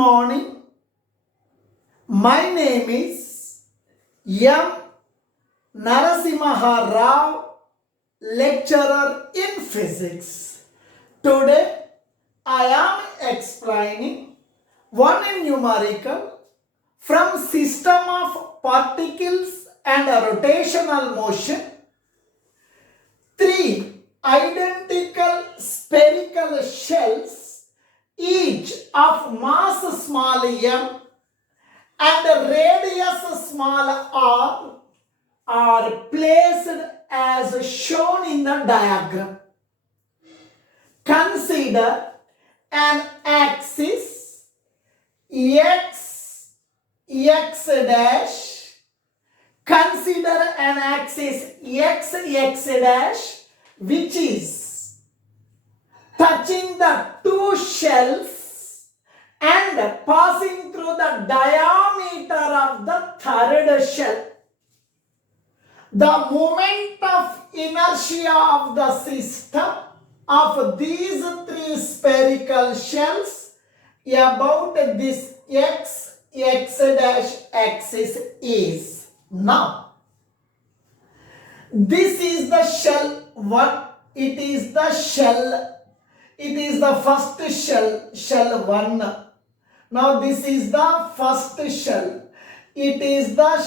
morning. My name is M. Narasimharao, lecturer in physics. Today I am explaining one numerical from system of particles and rotational motion. Three identical spherical shells, each of mass small m and radius small r, are placed as shown in the diagram. Consider an axis x dash. Consider an axis x dash which is touching the two shells and passing through the diameter of the third shell. The moment of inertia of the system of these three spherical shells about this x dash axis is. Now, this is the shell 1. It is the first shell 1. Now this is the first shell. It is the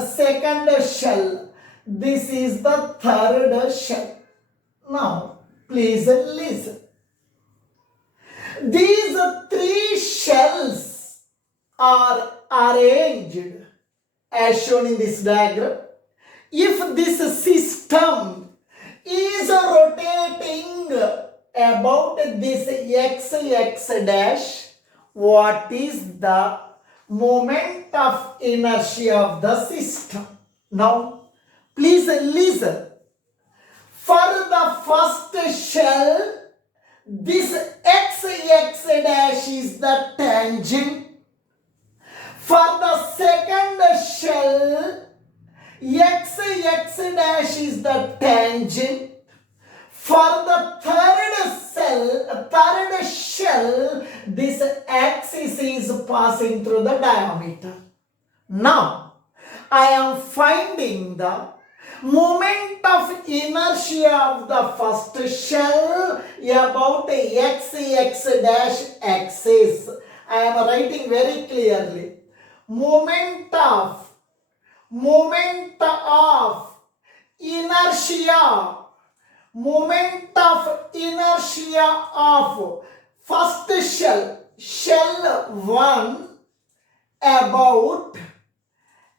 second shell. This is the third shell. Now please listen. These three shells are arranged as shown in this diagram. If this system is rotating about this x dash, what is the moment of inertia of the system? Now, please listen. For the first shell, this x dash is the tangent. For the second shell, x dash is the tangent. For the third shell, this axis is passing through the diameter. Now, I am finding the moment of inertia of the first shell about x dash axis. I am writing very clearly. Moment of inertia of first shell 1 about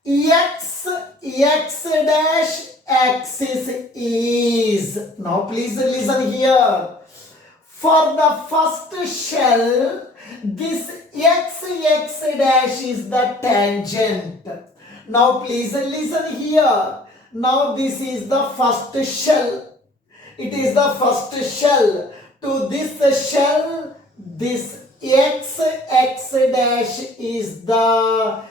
x dash axis is. Now please listen here. For the first shell, this x dash is the tangent. Now please listen here. Now this is the first shell. It is the first shell. To this shell, this x dash is the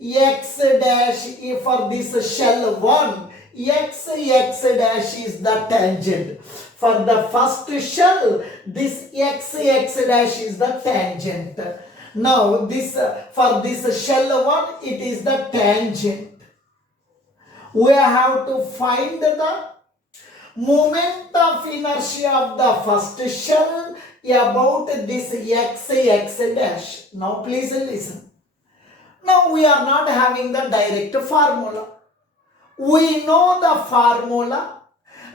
x dash. For this shell 1, x dash is the tangent. For the first shell, this x dash is the tangent. Now for this shell 1, it is the tangent. We have to find the moment of inertia of the first shell about this x dash. Now please listen. Now we are not having the direct formula. We know the formula.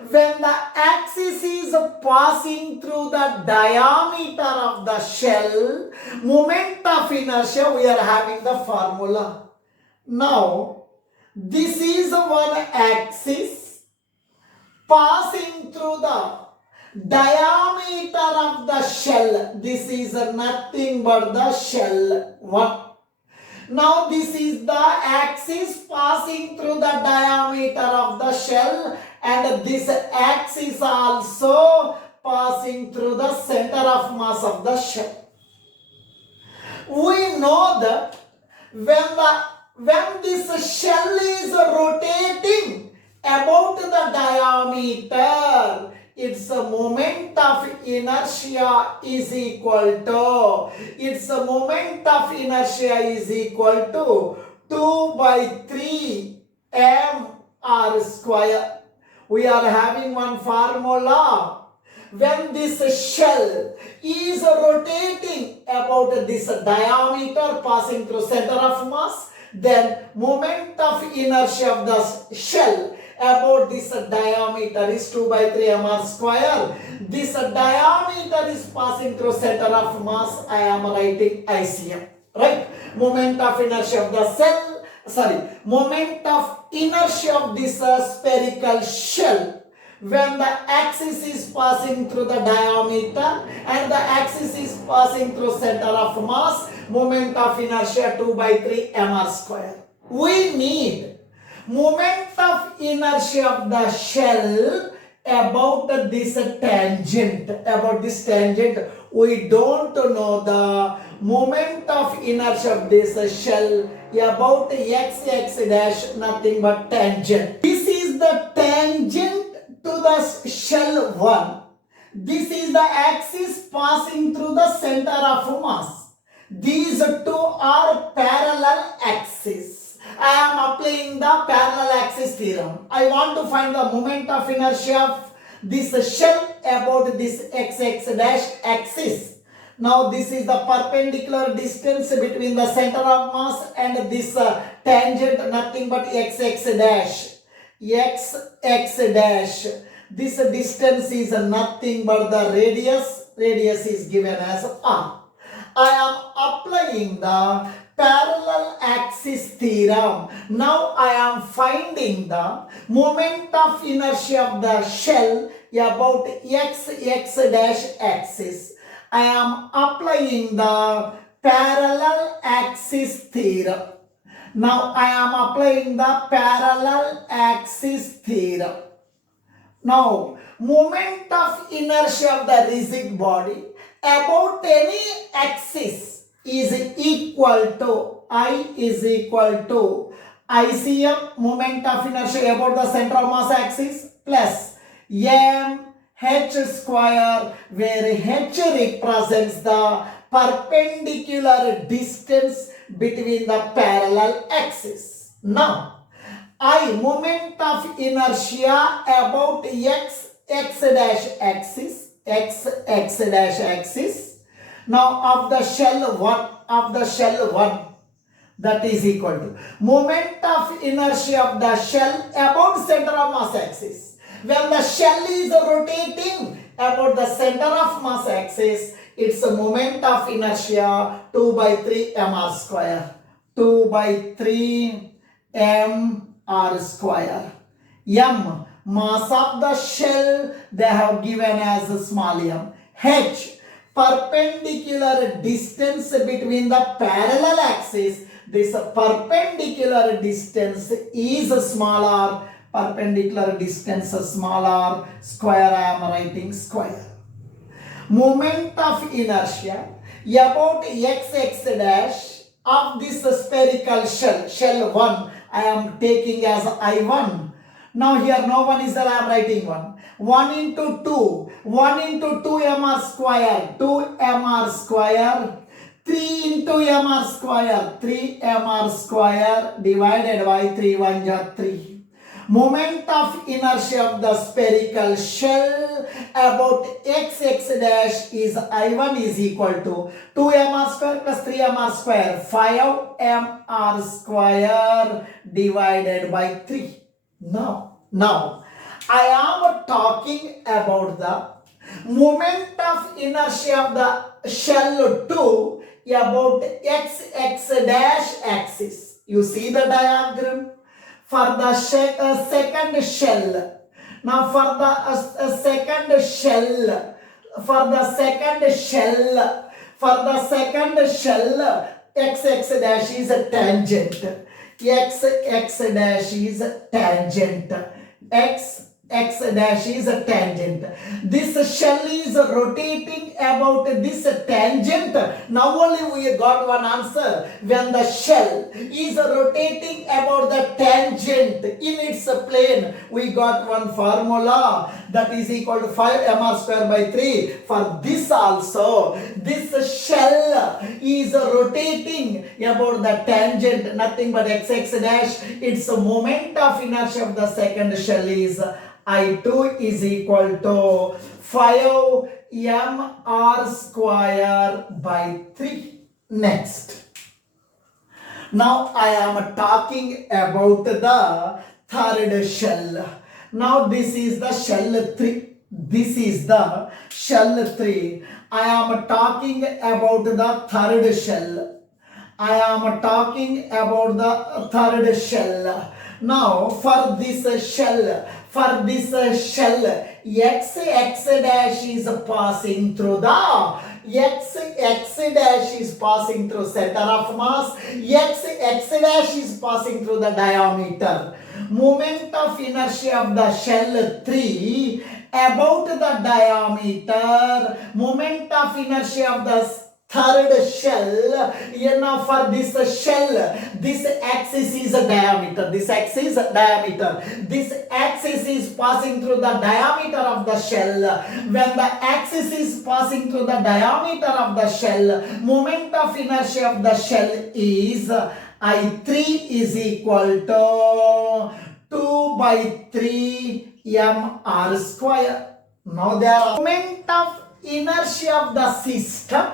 When the axis is passing through the diameter of the shell, moment of inertia, we are having the formula. Now, this is one axis passing through the diameter of the shell. This is nothing but the shell 1. Now this is the axis passing through the diameter of the shell, and this axis also passing through the center of mass of the shell. We know that when this shell is rotating about the diameter, its a moment of inertia is equal to, its a moment of inertia is equal to 2 by 3 m r square. We are having one formula. When this shell is rotating about this diameter passing through center of mass, then moment of inertia of the shell about this diameter is 2 by 3 mr square. This diameter is passing through center of mass. I am writing ICM. Right? Moment of inertia of the cell, moment of inertia of this spherical shell when the axis is passing through the diameter and the axis is passing through center of mass, moment of inertia 2 by 3 mr square. We need moment of inertia of the shell about this tangent. About this tangent, we don't know the moment of inertia of this shell about x dash, nothing but tangent. This is the tangent to the shell 1. This is the axis passing through the center of mass. These two are parallel axes. I am applying the parallel axis theorem. I want to find the moment of inertia of this shell about this x dash axis. Now this is the perpendicular distance between the center of mass and this tangent, nothing but x dash. X dash. This distance is nothing but the radius. Radius is given as r. I am applying the parallel axis theorem. Now I am finding the moment of inertia of the shell about x dash axis. I am applying the parallel axis theorem. Now I am applying the parallel axis theorem. Now moment of inertia of the rigid body about any axis is equal to, I is equal to ICM moment of inertia about the central mass axis plus m h square, where h represents the perpendicular distance between the parallel axis. Now, I moment of inertia about x dash axis, x dash axis. Now of the shell 1, that is equal to moment of inertia of the shell about center of mass axis. When the shell is rotating about the center of mass axis, its a moment of inertia 2 by 3 mr square. 2 by 3 mr square. M, mass of the shell, they have given as a small m. H, perpendicular distance between the parallel axis. This perpendicular distance is small r. Perpendicular distance small r, square I am writing square. Moment of inertia about x dash of this spherical shell 1 I am taking as I1. Now here no one is there, I am writing 1. 1 into 2, 1 into 2 mr square, 2 mr square, 3 into mr square, 3 mr square divided by 3 1 ja 3. Moment of inertia of the spherical shell about x dash is I1 is equal to 2 mr square plus 3 mr square, 5 mr square divided by 3. Now I am talking about the moment of inertia of the shell 2 about x dash axis. You see the diagram? For the second shell, now for the second shell, x dash is a tangent. X dash is tangent. X x dash is a tangent. This shell is rotating about this tangent. Now only we got one answer. When the shell is rotating about the tangent in its plane, we got one formula that is equal to 5 mr square by 3. For this also, this shell is rotating about the tangent, nothing but x dash. Its moment of inertia of the second shell is I2 is equal to 5 mr square by 3. Next. Now I am talking about the third shell. Now this is the shell 3. This is the shell 3. I am talking about the third shell. I am talking about the third shell. Now for this shell, x dash is passing through the x dash is passing through center of mass, x dash is passing through the diameter. Moment of inertia of the shell 3 about the diameter, moment of inertia of the third shell. Now for this shell, this axis is a diameter, this axis is diameter, this axis is passing through the diameter of the shell. When the axis is passing through the diameter of the shell, moment of inertia of the shell is I3 is equal to 2 by 3 mr square. Now there are moment of inertia of the system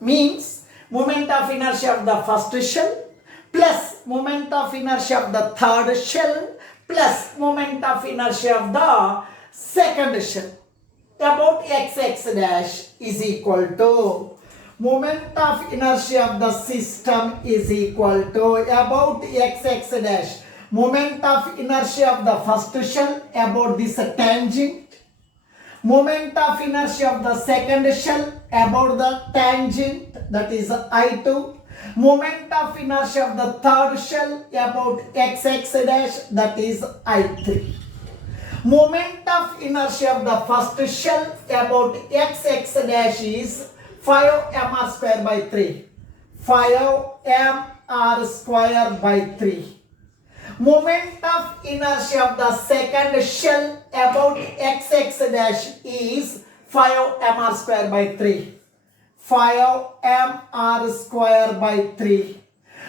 means moment of inertia of the first shell plus moment of inertia of the third shell plus moment of inertia of the second shell about x dash is equal to moment of inertia of the system is equal to about x dash moment of inertia of the first shell about this tangent, moment of inertia of the second shell about the tangent, that is I2, moment of inertia of the third shell about x dash, that is I3. Moment of inertia of the first shell about x dash is 5 mr square by 3. 5 mr square by 3. Moment of inertia of the second shell about x dash is 5 mr square by 3. 5 mr square by 3.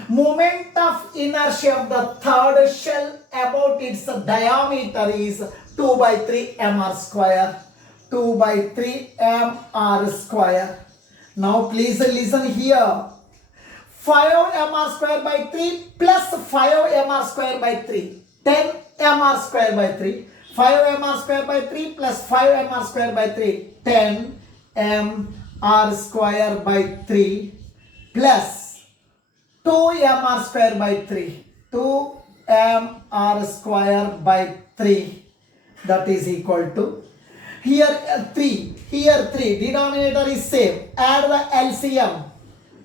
Moment of inertia of the third shell about its diameter is 2 by 3 mr square. 2 by 3 mr square. Now please listen here. 5 mr square by 3 plus 5 mr square by 3. 10 mr square by 3. 5 mr square by 3 plus 5 mr square by 3. 10 mr square by 3 plus 2 mr square by 3. 2 mr square by 3. That is equal to here 3. Here 3. Denominator is same. Add the LCM.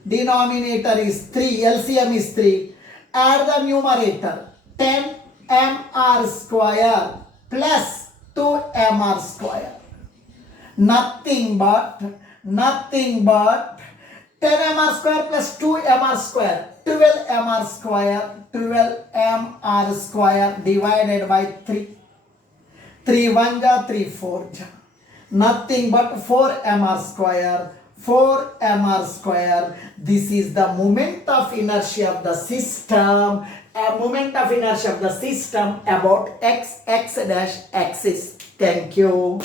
Denominator is 3, LCM is 3. Add the numerator, 10 mr square plus 2 mr square. Nothing but 10 mr square plus 2 mr square, 12 mr square, 12 mr square divided by 3. 3 1 ja, 3 4 ja. Nothing but 4 mr square. 4 mr square. This is the moment of inertia of the system. Moment of inertia of the system about x dash axis. Thank you.